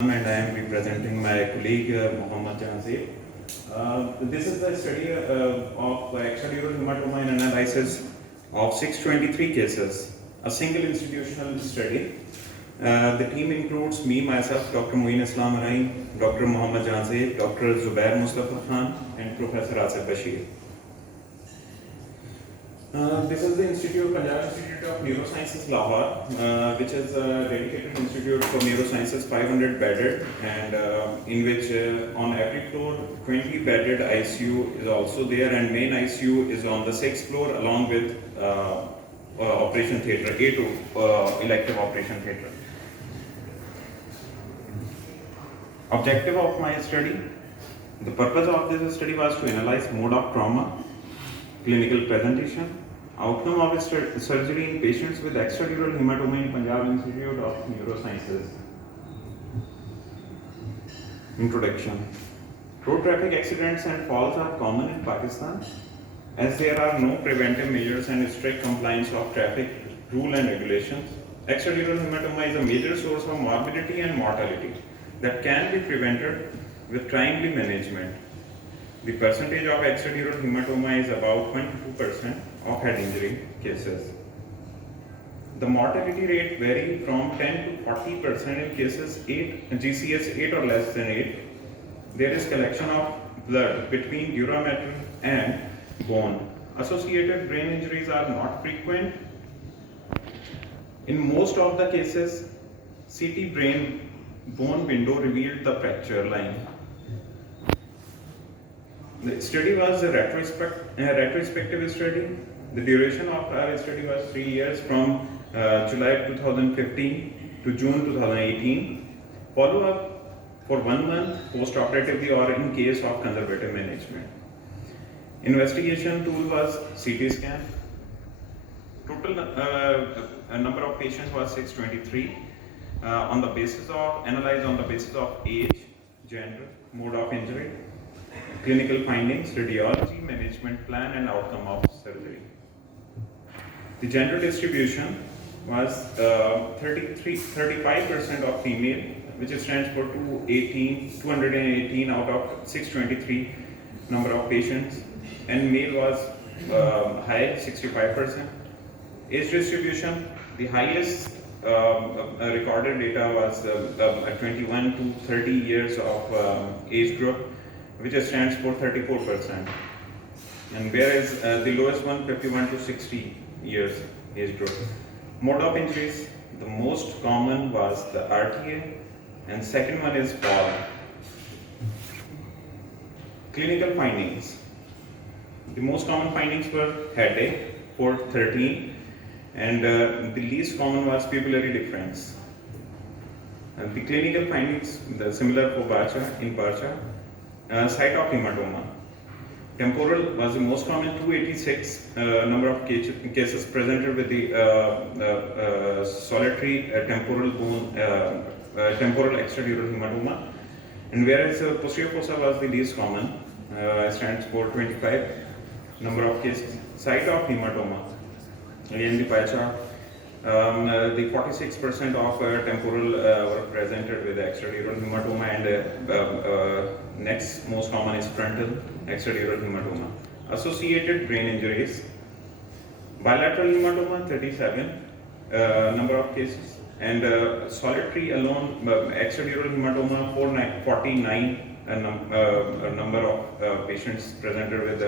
And I am representing my colleague Dr.M.Jehazeb. This is the study of extradural hematoma and analysis of 623 cases, a single institutional study. The team includes me, myself, Dr.Moin Arain, Dr.M.Jehazeb, Dr.Zubair Mustafa, and Prof.Asif Bashir. This is the Punjab Institute of Neurosciences, Lahore, which is a dedicated institute for neurosciences, 500 bedded, and in which on every floor 20 bedded ICU is also there, and main ICU is on the 6th floor along with operation theatre, A2 elective operation theatre. Objective of my study: the purpose of this study was to analyze mode of trauma, clinical presentation, outcome of surgery in patients with extradural hematoma in Punjab Institute of Neurosciences. Introduction. Road traffic accidents and falls are common in Pakistan as there are no preventive measures and strict compliance of traffic rule and regulations. Extradural hematoma is a major source of morbidity and mortality that can be prevented with timely management. The percentage of extradural hematoma is about 22% of head injury cases. The mortality rate varies from 10 to 40% in cases GCS 8 or less than 8. There is collection of blood between dura mater and bone. Associated brain injuries are not frequent. In most of the cases, CT brain bone window revealed the fracture line. The study was a retrospective study. The duration of our study was 3 years from July 2015 to June 2018. Follow-up for 1 month post-operatively or in case of conservative management. Investigation tool was CT scan. Total number of patients was 623. Analyzed on the basis of age, gender, mode of injury, clinical findings, radiology, management plan, and outcome of surgery. The gender distribution was 35% of female, which stands for 218 out of 623 number of patients, and male was high, 65%. Age distribution, the highest recorded data was 21 to 30 years of age group, which stands for 34%, and whereas the lowest one 51 to 60 years age group. Mode of injuries, the most common was the RTA, and second one is fall. Clinical findings, the most common findings were headache, 413, and the least common was pupillary difference. And the clinical findings, the similar for Barcha. Site of hematoma. Temporal was the most common, 286 number of cases presented with the solitary temporal bone, temporal extradural hematoma, and whereas posterior fossa was the least common, stands for 25 number of cases. Site of hematoma, again the pie chart. The 46% of temporal were presented with extradural hematoma, and next most common is frontal extradural hematoma. Associated brain injuries, bilateral hematoma 37 number of cases, and solitary alone extradural hematoma 49 number of patients presented with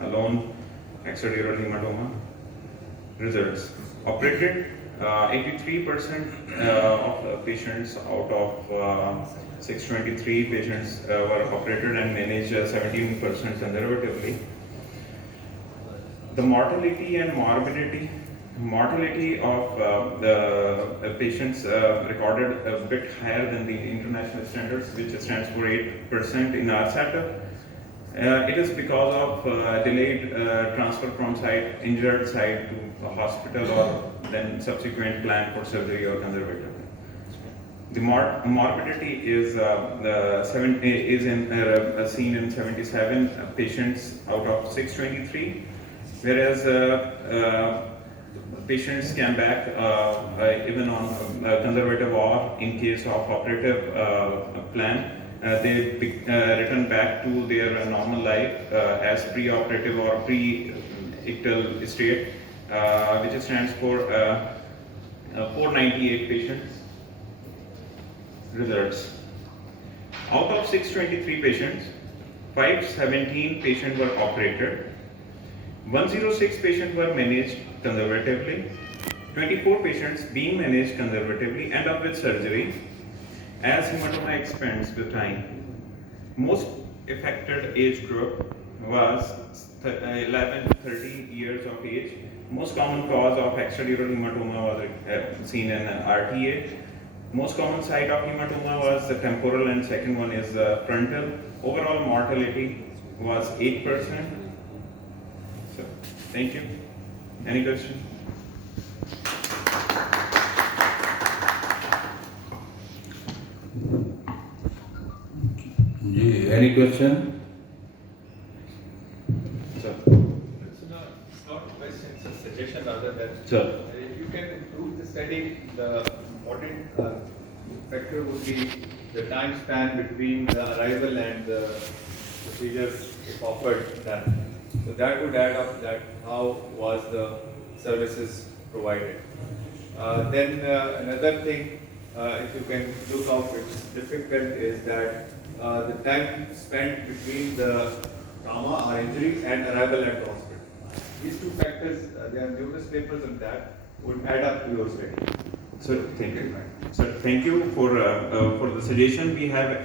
alone extradural hematoma. Results: operated 83% of patients out of 623 patients were operated and managed 17% conservatively. The mortality and morbidity. Mortality of the patients recorded a bit higher than the international standards, which stands for 8% in our setup. It is because of delayed transfer from injured site to a hospital, or then subsequent plan for surgery or conservative. The morbidity is seen in 77 patients out of 623, whereas patients came back even on conservative or in case of operative plan. They return back to their normal life as pre-operative or pre-ictal state, which stands for 498 patients results. Out of 623 patients, 517 patients were operated, 106 patients were managed conservatively, 24 patients being managed conservatively and up with surgery. As hematoma expands with time, most affected age group was 11 to 13 years of age. Most common cause of extradural hematoma was seen in RTA. Most common site of hematoma was the temporal and second one is the frontal. Overall mortality was 8%. So, thank you. Any question? Any question? Sir. It's not a question, it's a suggestion rather than. Sir. If you can improve the study, the important factor would be the time span between the arrival and the procedure if offered done. So that would add up that how was the services provided. Then another thing, if you can look out, which is difficult, is that the time spent between the trauma or injury and arrival at the hospital. These two factors, there are numerous papers on that, would add up to your study. Sir, thank you. Sir, thank you for the suggestion. We have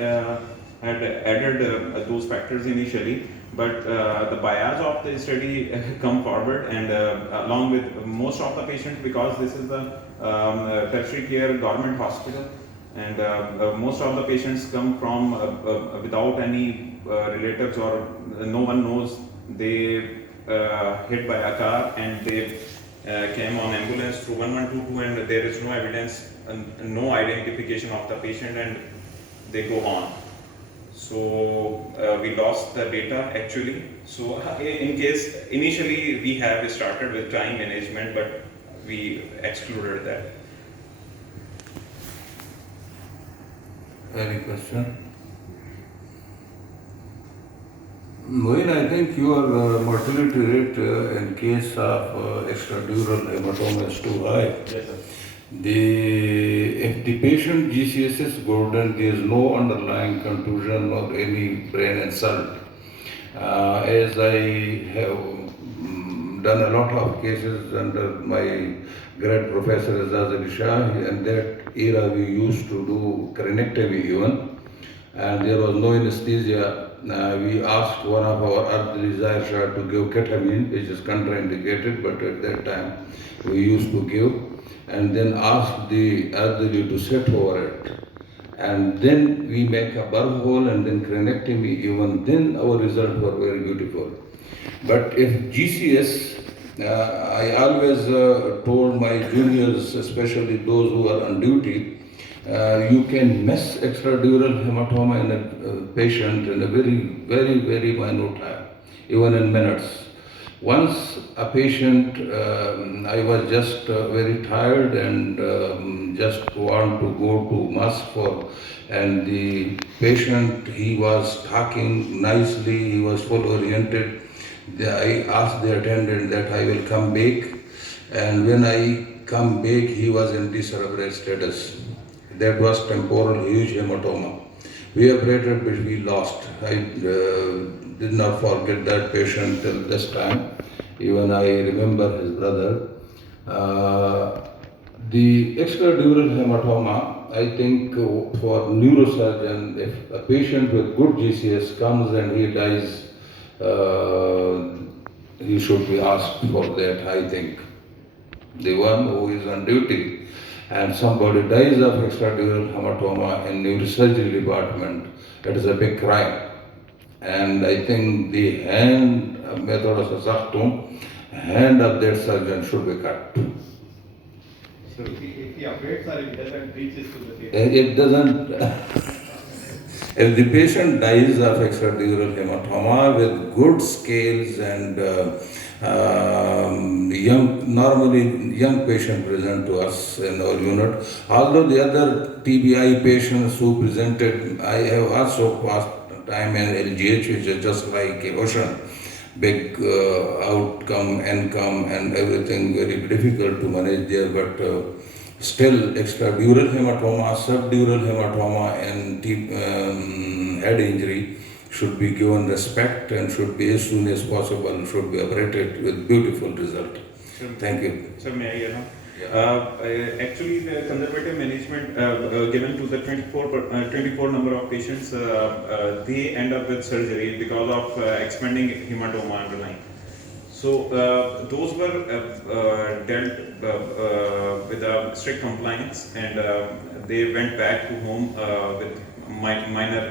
had added those factors initially, but the bias of the study come forward, and along with most of the patients, because this is the tertiary care government hospital, and most of the patients come from without any relatives or no one knows they hit by a car, and they came on ambulance through 1122 and there is no evidence and no identification of the patient, and they go on. So we lost the data actually. So in case initially we have started with time management, but we excluded that. Any question? Moin, I think your mortality rate in case of extradural hematoma is too high. Yes, sir. If the patient GCS is good and there is no underlying contusion or any brain insult, as I have done a lot of cases under my great Professor Jehazeb Shah, in that era we used to do cranectomy even, and there was no anesthesia. We asked one of our earthly Shah to give ketamine, which is contraindicated, but at that time we used to give, and then asked the elderly to sit over it. And then we make a burr hole and then cranectomy, even then our results were very beautiful. But if GCS, I always told my juniors, especially those who are on duty, you can miss extradural hematoma in a patient in a very minute time, even in minutes. Once a patient, I was just very tired and just want to go to mass for, and the patient, he was talking nicely, he was full oriented. I asked the attendant that I will come back, and when I come back, he was in decerebral status. That was temporal huge hematoma. We operated, but we lost. I did not forget that patient till this time. Even I remember his brother. The extradural hematoma, I think for neurosurgeon, if a patient with good GCS comes and he dies, he should be asked for that, I think. The one who is on duty and somebody dies of extradural hematoma in neurosurgery department, it is a big crime. And I think the hand of that surgeon should be cut. So if he operates or if he doesn't reach to the table? It doesn't. If the patient dies of extradural hematoma with good scales and Normally young patient present to us in our unit. Although the other TBI patients who presented, I have also passed time in LGH, which is just like a ocean, big outcome, income, and everything very difficult to manage there. But still, extradural hematoma, subdural hematoma, and head injury should be given respect and should be as soon as possible, should be operated with beautiful result. Sir, Thank you. Sir, may I hear now? Yeah. Actually, the conservative management given to the 24 number of patients, they end up with surgery because of expanding hematoma underlying. So those were dealt with a strict compliance, and they went back to home with minor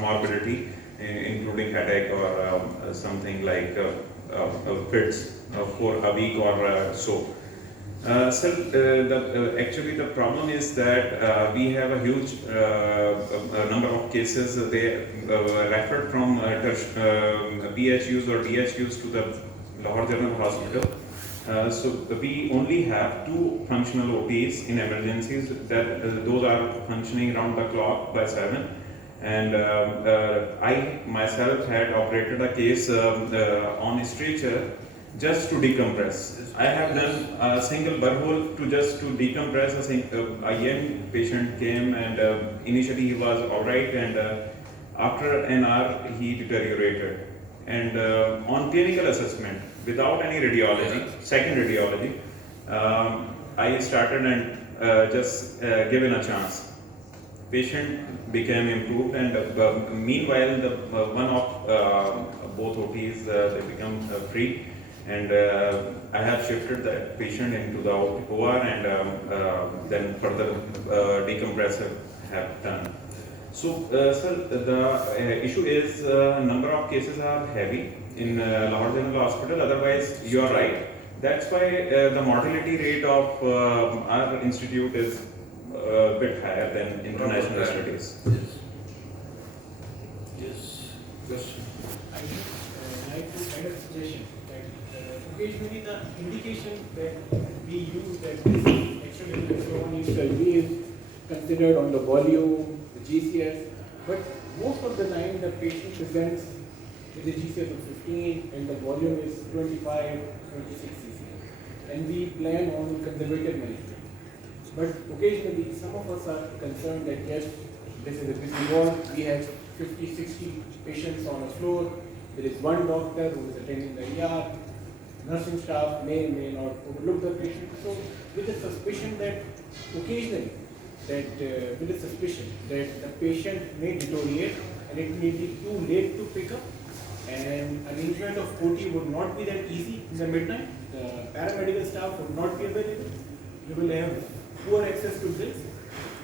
morbidity, including headache or something like fits for a week or so. Actually the problem is that we have a huge number of cases. They referred from PHUs or DHUs to the Lahore General Hospital. So we only have 2 functional OTs in emergencies. That those are functioning round the clock by 7. And I myself had operated a case on a stretcher just to decompress. I have done a single burhole to decompress. A young patient came, and initially he was alright, and after an hour he deteriorated. And on clinical assessment, without any radiology, second radiology, I started and just given a chance. Patient became improved, and meanwhile the one of both OTs they become free, and I have shifted that patient into the OR, and then further decompressive have done. So, sir, the issue is number of cases are heavy in Lahore General Hospital. Otherwise, you are right. That's why the mortality rate of our institute is a bit higher than international studies. Yes. Yes. Question. I would like to add a suggestion that occasionally the indication that we use that this extradural hematoma surgery is considered on the volume, the GCS, but most of the time the patient presents with a GCS of 15 and the volume is 25, 26 cc, and we plan on conservative management. But occasionally some of us are concerned that yes, this is a busy ward, we have 50, 60 patients on a floor, there is one doctor who is attending the ER, nursing staff may not overlook the patient. So with the suspicion that occasionally, with the suspicion that the patient may deteriorate and it may be too late to pick up, and arrangement of OT would not be that easy in the midnight, the paramedical staff would not be available, you will have poor access to this.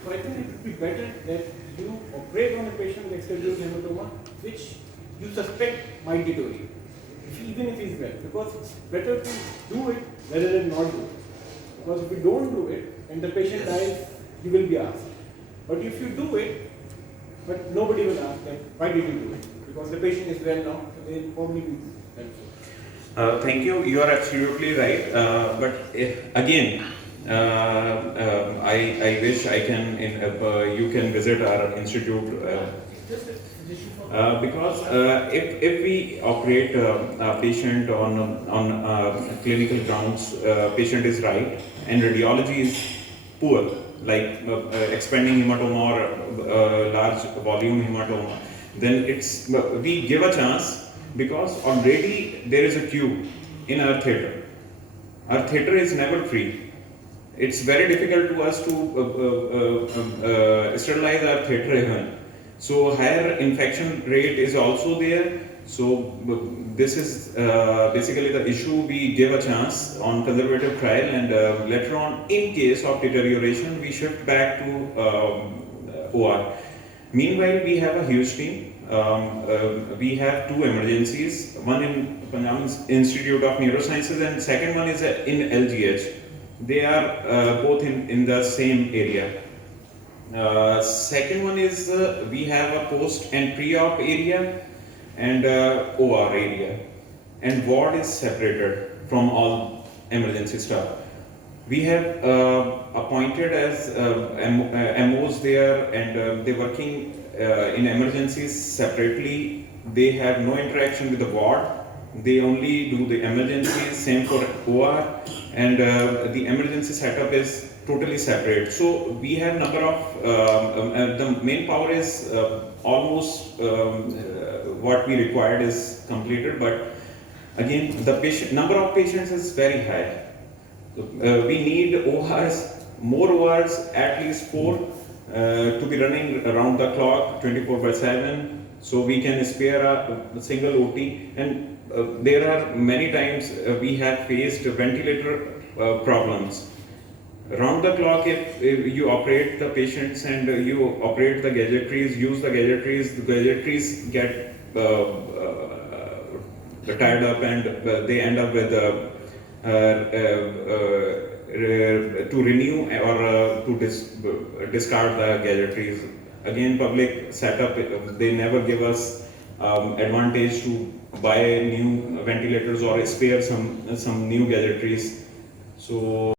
So I think it would be better that you operate on a patient with extradural hematoma which you suspect might deteriorate, even if he's well, because it's better to do it rather than not do it. Because if you don't do it and the patient dies, you will be asked. But if you do it, but nobody will ask them, why did you do it? Because the patient is well now, so they will probably be helpful. Thank you. You are absolutely right. But again, I wish I can. You can visit our institute. Because if we operate a patient on clinical grounds, patient is right and radiology is poor, like expanding hematoma or large volume hematoma, then we give a chance, because already there is a queue in our theatre. Our theatre is never free. It's very difficult to us to sterilize our theatre even. So higher infection rate is also there. So this is basically the issue. We give a chance on conservative trial, and later on, in case of deterioration, we shift back to OR. Meanwhile, we have a huge team. We have 2 emergencies, one in Punjab Institute of Neurosciences and second one is in LGH. They are both in the same area. Second one is we have a post and pre-op area and OR area. and ward is separated from all emergency staff. We have appointed as MOs there, and they're working in emergencies separately. They have no interaction with the ward. They only do the emergencies, same for OR, and the emergency setup is totally separate. So we have number of, the main power is almost what we required is completed, but again, the number of patients is very high. We need ORs, more ORs, at least 4, to be running around the clock 24/7, so we can spare a single OT. And there are many times we have faced ventilator problems. Round the clock, if you operate the patients and you operate the gadgetries, use the gadgetries get tied up, and they end up with to renew or to discard the gadgetries. Again, public setup, they never give us advantage to buy new ventilators or spare some new gadgetries. So